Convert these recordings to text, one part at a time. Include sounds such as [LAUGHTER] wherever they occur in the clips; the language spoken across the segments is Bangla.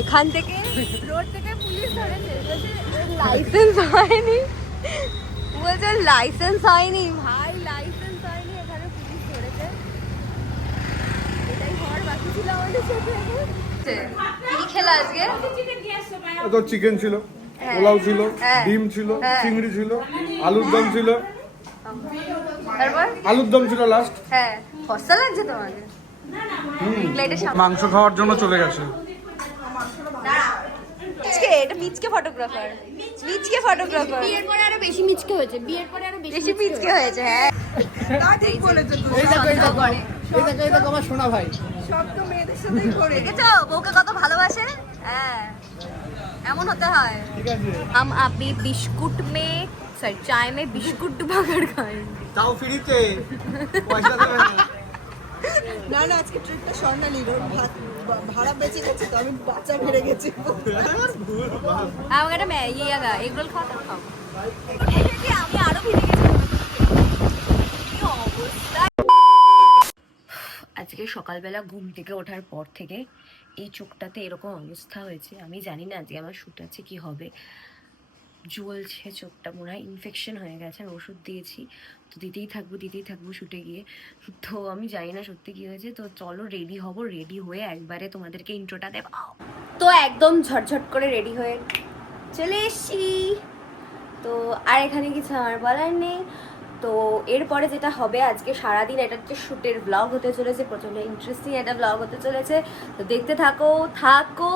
এখান থেকে রোড থেকে পুলিশ ধরেছে। লাইসেন্স হয়নি। বলছে লাইসেন্স হয়নি। ভাই লাইসেন্স হয়নি এখানে পুলিশ ধরেছে। এটাই হওয়ার বাকি ছিল আমাদের সাথে। কি খেলা আজকে? তো চিকেন ছিল হ্যাঁ। পোলাও ছিল হ্যাঁ। ডিম ছিল হ্যাঁ। চিংড়ি ছিল আলুর দম ছিল। আলুর দম ছিল লাস্ট হ্যাঁ। কষ্ট লাগছে তোমাকে প্লেটে মাংস খাওয়ার জন্য চলে গেছে। এটা মিচকে ফটোগ্রাফার মিচকে ফটোগ্রাফার বিয়ের পরে আরো বেশি মিচকে হয়েছে বিয়ের পরে আরো বেশি বেশি মিচকে হয়েছে হ্যাঁ দেখেছো বউকে কত ভালোবাসে হ্যাঁ এমন হতে হয় हम अभी बिस्कुट में सॉरी चाय में बिस्कुट डुबाकर खाएंगे তাও ফ্রিতে পয়সা দেবে না না না আজকে ট্রিপটা স্বর্ণালীর ওর ভাত ভাড়া বেঁচে গেছে তো আমি বাচ্চা বেড়ে গেছি। আমাকে একটা ইয়ে আগা এগ রোল খাওয়া খাও। আমি আরও ভিজে গেছি কি অবস্থা আজকে সকালবেলা ঘুম থেকে ওঠার পর থেকে এই চোখটাতে এরকম অবস্থা হয়েছে আমি জানি না আজকে আমার শ্যুট আছে কি হবে। জ্বলছে চোখটা মনে হয় ইনফেকশন হয়ে গেছে আমি ওষুধ দিয়েছি। তো দিতেই থাকব দিতেই থাকব শুটে গিয়ে। তো আমি জানি না সত্যি কি হয়েছে, তো চলো রেডি হব রেডি হয়ে একবারে তোমাদেরকে ইন্ট্রোটা দেব। তো একদম ঝটঝট করে রেডি হয়ে চলে এসছি। তো আর এখানে কিছু আমার বলার নেই। তো এরপরে যেটা হবে, আজকে সারাদিন এটা হচ্ছে শ্যুটের ব্লগ হতে চলেছে, প্রচণ্ড ইন্টারেস্টিং একটা ব্লগ হতে চলেছে। তো দেখতে থাকো থাকো।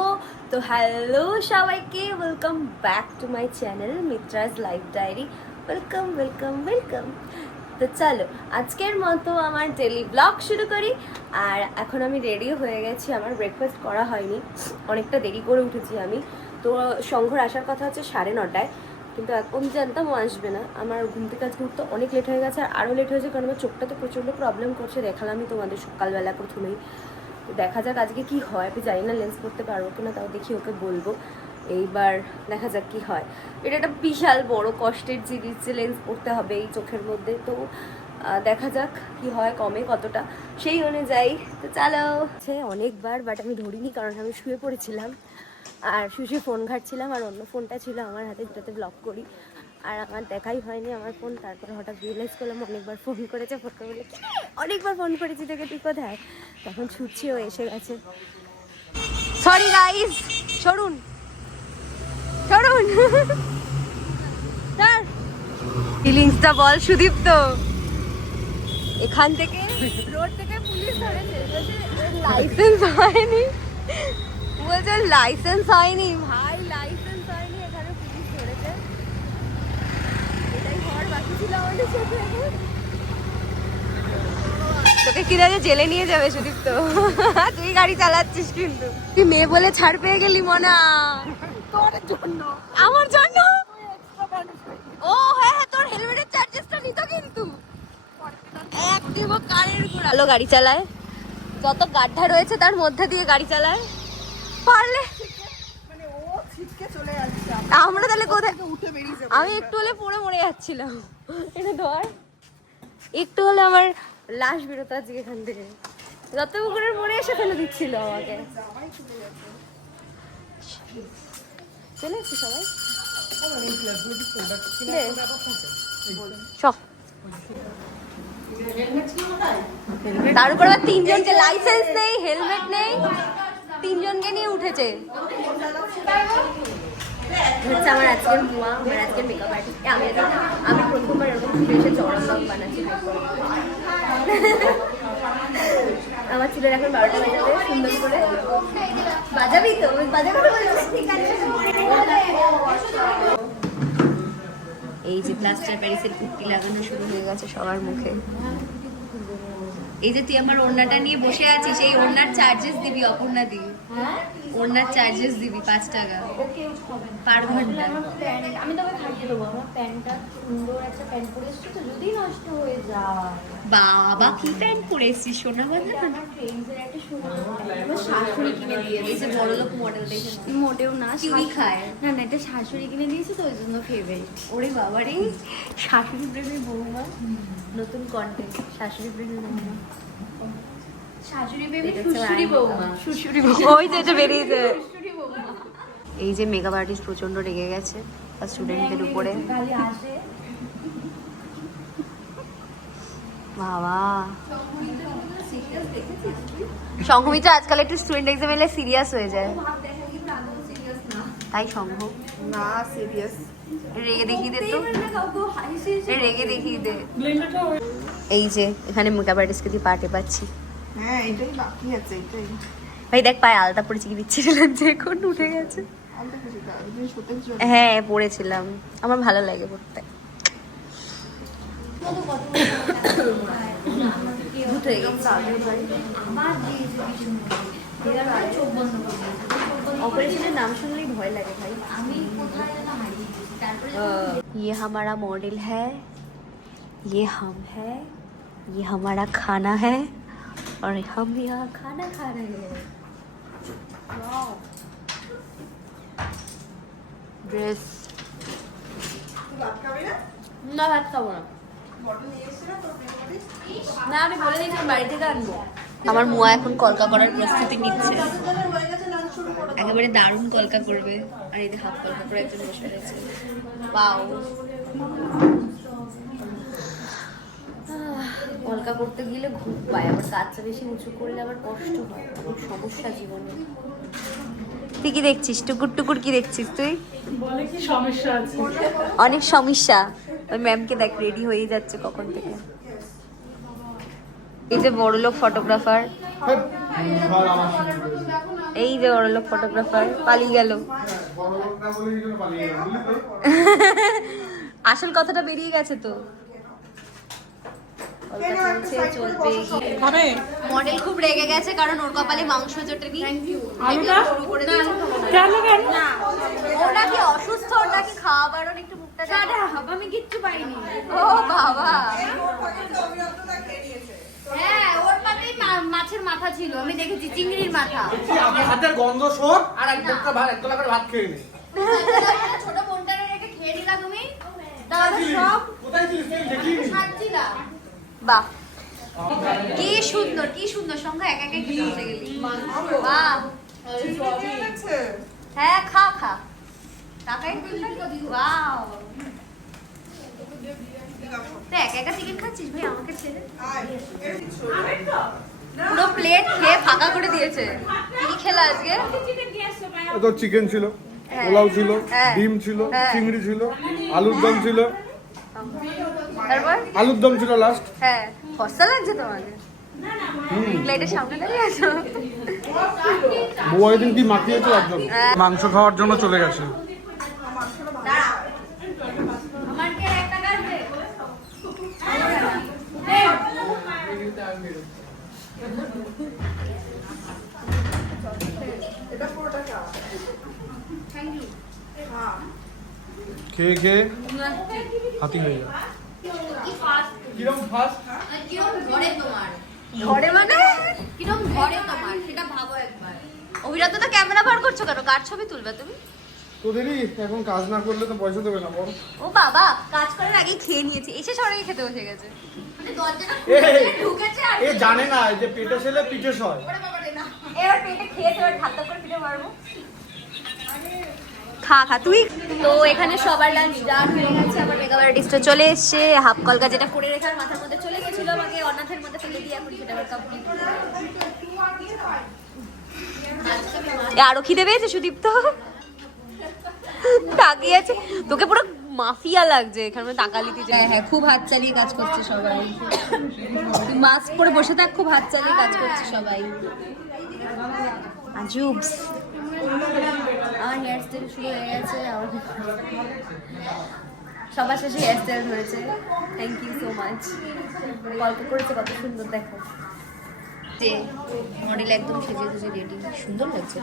তো হ্যালো সবাইকে welcome back to my channel Mitraj life diary welcome welcome welcome তো চলো, আজকের মতো আমার ডেলি ব্লগ শুরু করি। আর এখন আমি রেডিও হয়ে গেছি, আমার ব্রেকফাস্ট করা হয়নি। অনেকটা দেরি করে উঠেছি আমি। তো সংঘর আসার কথা হচ্ছে সাড়ে নটায়। কিন্তু এখন জানতাম ও আসবে না। আমার ঘুম থেকে আজকে উঠতে অনেক লেট হয়ে গেছে, আর আরও লেট হয়েছে কারণ আমার চোখটাতে প্রচণ্ড প্রবলেম করছে, দেখালামই তোমাদের সকালবেলা প্রথমেই। তো দেখা যাক আজকে কি হয়, আমি জানি না লেন্স করতে পারব কিনা, তাও দেখি ওকে বলব। এইবার দেখা যাক কি হয়। এটা একটা বিশাল বড় কষ্টের জিনিস যে লেন্স পড়তে হবে এই চোখের মধ্যে। তো দেখা যাক কি হয়, কমে কতটা। সেই অনুযায়ী তো চালো। সে অনেকবার বাট আমি ধরিনি কারণ আমি শুয়ে পড়েছিলাম। আর শুয়ে ফোন ঘাটছিলাম আর অন্য ফোনটা ছিল আমার হাতে, যেটাতে ব্লক করি। আর আমার দেখাই হয়নি আমার ফোন, তারপর হঠাৎ রিয়েলাইজ করলাম অনেকবার ফোন করেছে ফোন করে বলে অনেকবার ফোন করেছি তোকে, তুই কোথায়? তখন ছুটছি ও এসে গেছে। সরি গাইস সরুন। সরুন। স্যার ফিলিংসটা বল সুদীপ্ত এখান থেকে রোড থেকে পুলিশ ধরেছে লাইসেন্স হয়নি। বলছে লাইসেন্স হয়নি। ভাই লাইসেন্স হয়নি এখানে পুলিশ ধরেছে। এটাই হওয়ার বাকি ছিল আমাদের সাথে। তোকে কিনা যে জেলে নিয়ে যাবে সুদীপ্ত তুই গাড়ি চালাচ্ছিস কিন্তু। তুই মেয়ে বলে ছাড় পেয়ে গেলি মনা। তোর জন্য। আমার জন্য? ও হ্যাঁ হ্যাঁ তোর হেলমেটের চার্জেসটা নিত কিন্তু। এক দেব কারের ঘোড়া। ভালো গাড়ি চালায়। যত গাড্ডা রয়েছে তার মধ্যে দিয়ে গাড়ি চালায়। পারলে। মানে আমরা তাহলে কোথায়? উঠে বেরিয়ে যাবে। আমি একটু হলে পড়ে মরে যাচ্ছিলাম। এটা ধর। একটু হলে আমার লাশ বেরোতো আজকে এখান থেকে। যত পুকুরের মরে এসে ফেলে দিচ্ছিল আমাকে। চলে এসছি সবাই। তার উপর তিনজনকে লাইসেন্স নেই হেলমেট নেই। তিনজনকে নিয়ে উঠেছে। হচ্ছে আমার আজকের মুয়া আমার আজকের মেকআপ আর্টিস্ট আমি আমি প্রথমবার এরকম এসে চড়া ব্লগ বানাচ্ছি। আমার চুলের এখন বারোটা বাজাবে, সুন্দর করে। বাজাবি তো। এই যে প্লাস্টার প্যারিসের কুর্তি লাগানো শুরু হয়ে গেছে সবার মুখে। এই যে তুই আমার ওড়নাটা নিয়ে বসে আছিস এই ওড়নার চার্জেস দিবি অপর্ণা দিবি ওড়নার চার্জেস দিবি পাঁচ টাকা। পার ঘণ্টা। আমি দেবো। আমার প্যান্টটা সুন্দর একটা প্যান্ট পরে এসেছি তো যদি নষ্ট হয়ে যায়। বাবা কি প্যান্ট পরে এসছিস সোনা আমার ট্রেন্সের একটা সুন্দর আমার শাশুড়ি কিনে দিয়েছে। এই যে বড় লোক মডেল মোটেও না শাশু- খায়। না না এটা শাশুড়ি কিনে দিয়েছে তো ওই জন্য ফেভারিট ওরে বাবা রে। শাশুড়ি প্রেমের বৌমা। নতুন কন্টেন্ট শাশুড়ি প্রেমের বৌমা। শাশুড়ি বেবি এটা বৌমা। শ্বশুরি বৌমা। ওই যে এটা বেরিয়েছে। শ্বশুরি এই যে মেকআপ আর্টিস্ট প্রচণ্ড রেগে গেছে আর স্টুডেন্টদের উপরে। বাবা। সংঘমিত্র আজকাল একটু স্টুডেন্ট এক্সাম এলে সিরিয়াস হয়ে যায়। তাই সংঘ? না সিরিয়াস রেগে দেখিয়ে দে তো। রেগে দেখিয়ে দে। এই যে এখানে মেকআপ আর্টিস্টকে দিয়ে পাটে পাচ্ছি হ্যাঁ এটাই বাকি আছে এটাই। ভাই দেখ পায়ে আলতা পড়েছি কি বিচ্ছিরি লাগছে এখন উঠে গেছে। আলতা কিছু কাজ তুমি সত্যি জন্য হ্যাঁ পড়েছিলাম আমার ভালো লাগে পড়তে ভূত হয়ে গেছে আমার দিয়েছে ভীষণ এবার আর চোখ বন্ধ করে দিয়েছে। চোখ বন্ধ করে অপারেশনের নাম শুনলেই ভয় লাগে ভাই আমি কোথায় যেন হারিয়ে গেছি তারপরে ये हमारा मॉडल है ये हम है ये हमारा खाना है और हम यहाँ खाना खा रहे हैं ড্রেস না ভাত খাব না। না আমি বলে দিয়েছি বাড়ি থেকে আনব। আমার মুয়া এখন কলকা করার প্রস্তুতি নিচ্ছে। একেবারে দারুণ কলকা করবে। আর এই হাফ কলকা করে একজন বসে রয়েছে। পাও কলকা করতে গেলে ঘুম পায় আবার কাজটা বেশি উঁচু করলে আবার কষ্ট হয়। সমস্যা জীবনে। তুই কি দেখছিস? টুকুর টুকুর কি দেখছিস তুই? অনেক সমস্যা। ওই ম্যামকে দেখ রেডি হয়ে যাচ্ছে কখন থেকে। এই যে বড়লোক ফটোগ্রাফার। এই যে বড়লোক ফটোগ্রাফার পালিয়ে গেল? আসল কথাটা বেরিয়ে গেছে তো। চলবে মডেল খুব রেগে গেছে কারণ ওর কপালে মাংস জোটেনি। শুরু করে দিয়েছে। কেন কেন? ওর নাকি অসুস্থ ওর নাকি খাওয়া একটু মুখটা। আমি কিচ্ছু পাইনি। ও বাবা। হ্যাঁ ওর পাতেই মাছের মাথা ছিল আমি দেখেছি চিংড়ির মাথা। আমার হাতের গন্ধ শোক আর এক বোটকা ভাত এক করে ভাত খেয়ে নে। ছোট বোনটারে রেখে খেয়ে নিলা তুমি। তাহলে সব কোথায় ছিলিস? দেখিনি। বাহ। কি সুন্দর কি সুন্দর সংখ্যা এক এক খেতে বসে গেলি। বাহ। হ্যাঁ খা খা। টাকাই তুই একা একা চিকেন খাচ্ছিস ভাই? আমাকে ছেড়ে। পুরো প্লেট খেয়ে ফাঁকা করে দিয়েছে। কি খেলা আজকে? তো চিকেন ছিল হ্যাঁ। পোলাও ছিল হ্যাঁ। ডিম ছিল হ্যাঁ। চিংড়ি ছিল আলুর দম ছিল। তারপর? আলুর দম ছিল লাস্ট হ্যাঁ কষ্ট লাগছে তোমাকে প্লেটের সামনে দাঁড়িয়ে আছো? বউ একদিন কি মাখিয়েছে তার হ্যাঁ। মাংস খাওয়ার জন্য চলে গেছে। খেয়ে খেয়ে হাতি হয়ে যায় কিরম ফার্স্ট কিরম ঘরে তোমার ঘরে মানে? কিরম ঘরে তোমার? সেটা ভাবো একবার। অভিরাত তো ক্যামেরা বার করছ কেন? কার ছবি তুলবে তুমি? তোদেরই এখন কাজ না করলে তো পয়সা দেবে না বল। ও বাবা কাজ করার আগেই খেয়ে নিয়েছে। এসে সবাই খেতে বসে গেছে। মানে দরজাটা ঢুকেছে আর এ জানে না যে পেটে ছেলে পিঠে সয় এবার পেটে খেয়েছে এবার ধাক্কা করে পিঠে মারবো। খা খা তুই? তো এখানে সবার লাঞ্চ ডান হয়ে গেছে আমার মেকআপ আর্টিস্টটা চলে এসেছে। হাফ কলকা যেটা করে রেখার মাথার মধ্যে চলে গেছিল আমাকে অনাথের মধ্যে ফেলে দিয়ে এখন সেটা আরও খিদে পেয়েছে সুদীপ্ত? তাকিয়ে আছে। তোকে পুরো মাফিয়া লাগছে এখানে তাকালিতে যায় হ্যাঁ খুব হাত চালিয়ে কাজ করছে সবাই। তুই মাস্ক পরে বসে থাক খুব হাত চালিয়ে কাজ করছে সবাই। আজুবস। আমার হেয়ার স্টাইল শুরু হয়ে গেছে আমার সবার শেষে হেয়ার স্টাইল ধরেছে। থ্যাংক ইউ সো মাচ গল্প করেছে কত সুন্দর দেখো। যে মডেল একদম সেজে গুজে রেডি সুন্দর লাগছে।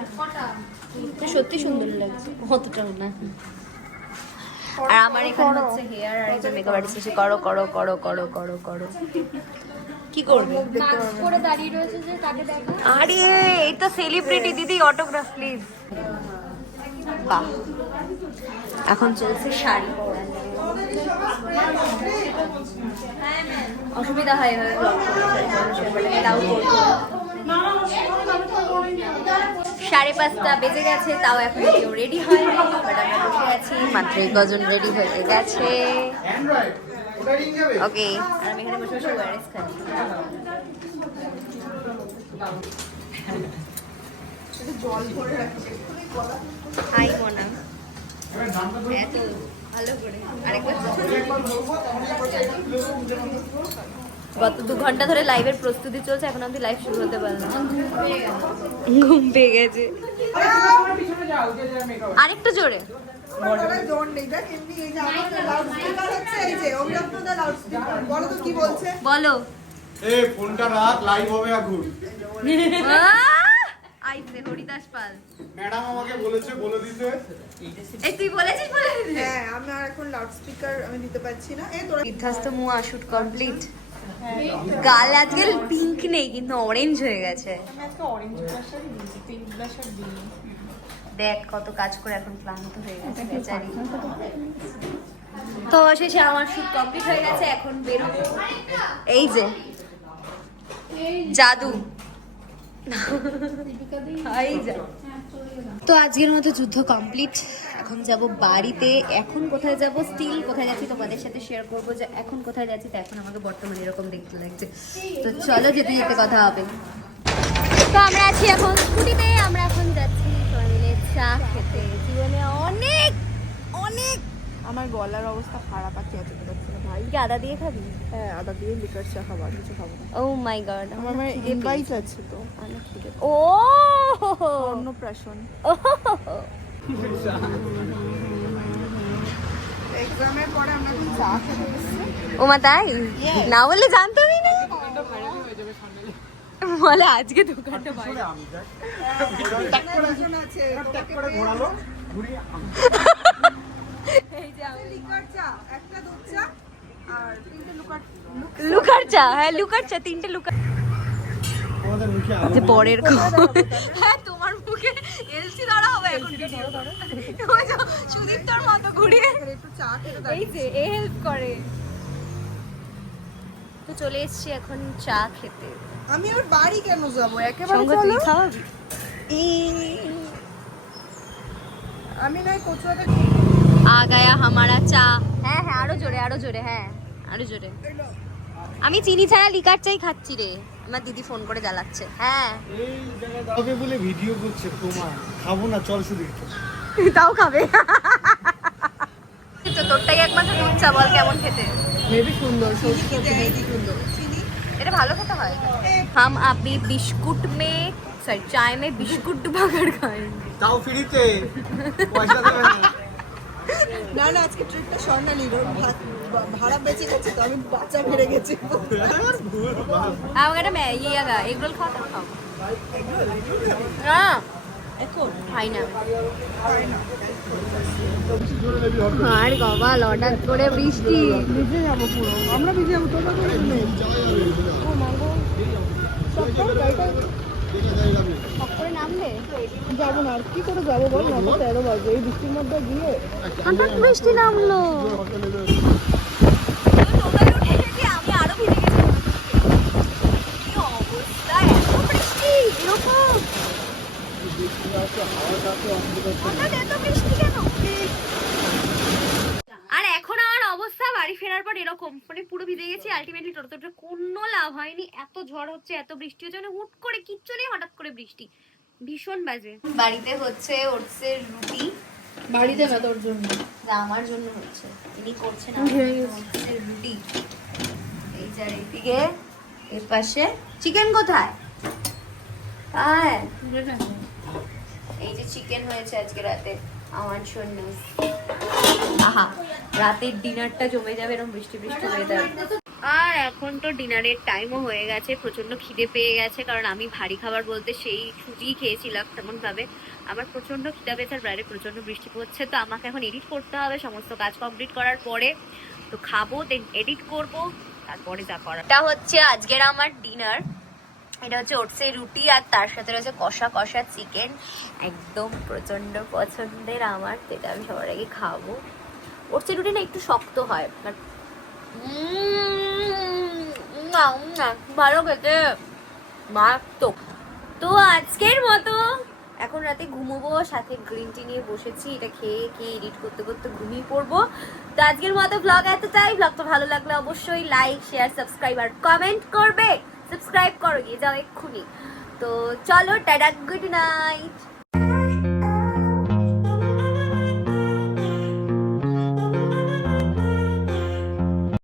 সত্যি সুন্দর লাগছে। অতটাও না। আর আমার এখানে হচ্ছে হেয়ার আর এই যে মেকআপ আর্টিস্ট এসে করো করো করো করো করো করো। কি করবে? আরে এই তো সেলিব্রিটি দিদি অটোগ্রাফ প্লিজ বাহ। এখন চলছে শাড়ি। অসুবিধা হয় এটাও করব সাড়ে পাঁচটা বেজে গেছে, তাও এখন কেউ রেডি হয়নি বসে আছি। মাত্রই কজন রেডি হয়ে গেছে। ওকে আমি এখানে বসে বসে খাচ্ছি। হাই মোনা। এত ভালো করে। গত দু ঘণ্টা ধরে লাইভের প্রস্তুতি চলছে এখন অব্দি লাইভ শুরু হতে পারল না। ঘুম পেয়ে গেছে। আরেকটু জোরে। বলো। এ ফোনটা রাখ লাইভ হবে এখন। আইছে পাল। ম্যাডাম আমাকে বলেছে বলে দিতে। এই তুই বলেছিস বলে হ্যাঁ আমি আর এখন লাউডস্পিকার আমি দিতে পারছি না। এই তোরা বিধ্বস্ত মুয়া শুট কমপ্লিট গাল আজকে পিঙ্ক নেই কিন্তু অরেঞ্জ হয়ে গেছে। দেখ কত কাজ করে এখন ক্লান্ত হয়ে গেছে বেচারি। তো শেষে আমার শুট কমপ্লিট হয়ে গেছে এখন বেরোবো। এই যে। জাদু। তো আজকের মতো যুদ্ধ কমপ্লিট। এখন যাব বাড়িতে। এখন কোথায় যাব? স্টিল কোথায় যাচ্ছি তোমাদের সাথে শেয়ার করব যে এখন কোথায় যাচ্ছি তো এখন আমাকে বর্তমানে এরকম দেখতে লাগছে। তো চলো যেতে যেতে কথা হবে। তো আমরা আছি এখন স্কুটিতে, আমরা এখন যাচ্ছি চা খেতে জীবনে অনেক অনেক আমার গলার অবস্থা খারাপ আছে পারছি না। ভাই কি আদা দিয়ে খাবি? হ্যাঁ আদা দিয়ে লিকার চা খাবার কিছু খাব না। ও মাই গড আমার মানে ইনভাইট আছে তো। ও! অন্নপ্রাশন। [LAUGHS] এক্সামের পরে আমরা এখন চা খেতে এসেছি? ও মা তাই না বললে জানতামই না বলে আজকে দোকানটা বাইরে। আছে ঘুরিয়ে লিকার চা একটা দুধ চা আর তিনটে লুকার লুকার চা হ্যাঁ লুকার চা তিনটে লুকার আমাদের মুখে যে বরের হ্যাঁ তোমার মুখে এলসি ধরা হবে এখন। ওই যে সুদীপ্তর মতো ঘুরিয়ে। একটু চা খেতে এই যে এ হেল্প করে। তো চলে এসেছি এখন চা খেতে। আমি ওর বাড়ি কেন যাব? একেবারে চলো। খাওয়াবি? আমি নাই কচুয়াতে আ গায়া হামারা চা হ্যাঁ হ্যাঁ আরো জোরে আরো জোরে হ্যাঁ আরো জোরে আমি চিনি ছাড়া লিকার চাই খাচ্ছি রে আমার দিদি ফোন করে জ্বালাচ্ছে হ্যাঁ এই জায়গায় দাঁড়াবে বলে ভিডিও করছে তোমার খাবো না চল শুধু একটু তাও খাবে তো তোরটাই একমাত্র দুধ চা বল কেমন খেতে হেবি সুন্দর সত্যি হেবি সুন্দর চিনি এটা ভালো খেতে হয় हम अभी बिस्कुट में सॉरी चाय में बिस्कुट डुबाकर खाएंगे তাও ফ্রিতে পয়সা দেবে না না আজকে ট্রিপটা স্বর্ণালীর ওর ভাড়া বেঁচে গেছে তো আমি বাচ্চা বেড়ে গেছি। আমাকে একটা ইয়ে আগা এগ রোল খাও না এখন? খাই না। আর কপাল হঠাৎ করে বৃষ্টি। ভিজে যাব পুরো আমরা ভিজে যাব তোমরা যাব না কি করে যাব বল? নটা তেরো বাজে, এই বৃষ্টির মধ্যে গিয়ে হঠাৎ বৃষ্টি নামলো আমি আরও ভিজে গেছি কি অবস্থা এত বৃষ্টি এরকম হঠাৎ এত বৃষ্টি কেন আর এখন আমার অবস্থা বাড়ি ফেরার পর এরকম মানে গেছি আলটিমেটলি টোটোতে কোনো লাভ হয়নি। এত ঝড় হচ্ছে এত বৃষ্টি হচ্ছে মানে হুট করে কিচ্ছু নেই হঠাৎ করে বৃষ্টি। ভীষণ বাজে। বাড়িতে হচ্ছে ওটসের রুটি। বাড়িতে না তোর জন্য? যা আমার জন্য হচ্ছে। তিনি করছেন ওটসের রুটি। এই যার এইদিকে এর পাশে চিকেন কোথায়? হ্যাঁ এই যে চিকেন হয়েছে আজকে রাতে আমার জন্য। আহা। রাতের ডিনারটা জমে যাবে এরকম বৃষ্টি বৃষ্টি ওয়েদার আর এখন তো ডিনারের টাইমও হয়ে গেছে প্রচণ্ড খিদে পেয়ে গেছে, কারণ আমি ভারী খাবার বলতে সেই সুজি খেয়েছিলাম তেমন ভাবে আমার প্রচণ্ড খিদে পেয়েছে আর বাইরে প্রচণ্ড বৃষ্টি পড়ছে, তো আমাকে এখন এডিট করতে হবে, সমস্ত কাজ কমপ্লিট করার পরে। তো খাব দেন এডিট করব, তারপরে যা করার। এটা হচ্ছে আজকের আমার ডিনার এটা হচ্ছে ওটসের রুটি আর তার সাথে রয়েছে কষা কষা চিকেন একদম প্রচণ্ড পছন্দের আমার এটা আমি সবার আগে খাব। ওটসের রুটি না একটু শক্ত হয় বাট ভালো খেতে। মারাত্মক। তো আজকের মতো এখন রাতে ঘুমোবো, সাথে গ্রিন টি নিয়ে বসেছি, এটা খেয়ে খেয়ে এডিট করতে করতে ঘুমিয়ে পড়ব। তো আজকের মতো ব্লগ এতটাই। ব্লগটা ভালো লাগলে অবশ্যই লাইক শেয়ার সাবস্ক্রাইব আর কমেন্ট করবে। সাবস্ক্রাইব করো, গিয়ে যাও এক্ষুনি। তো চলো, টাটা গুড নাইট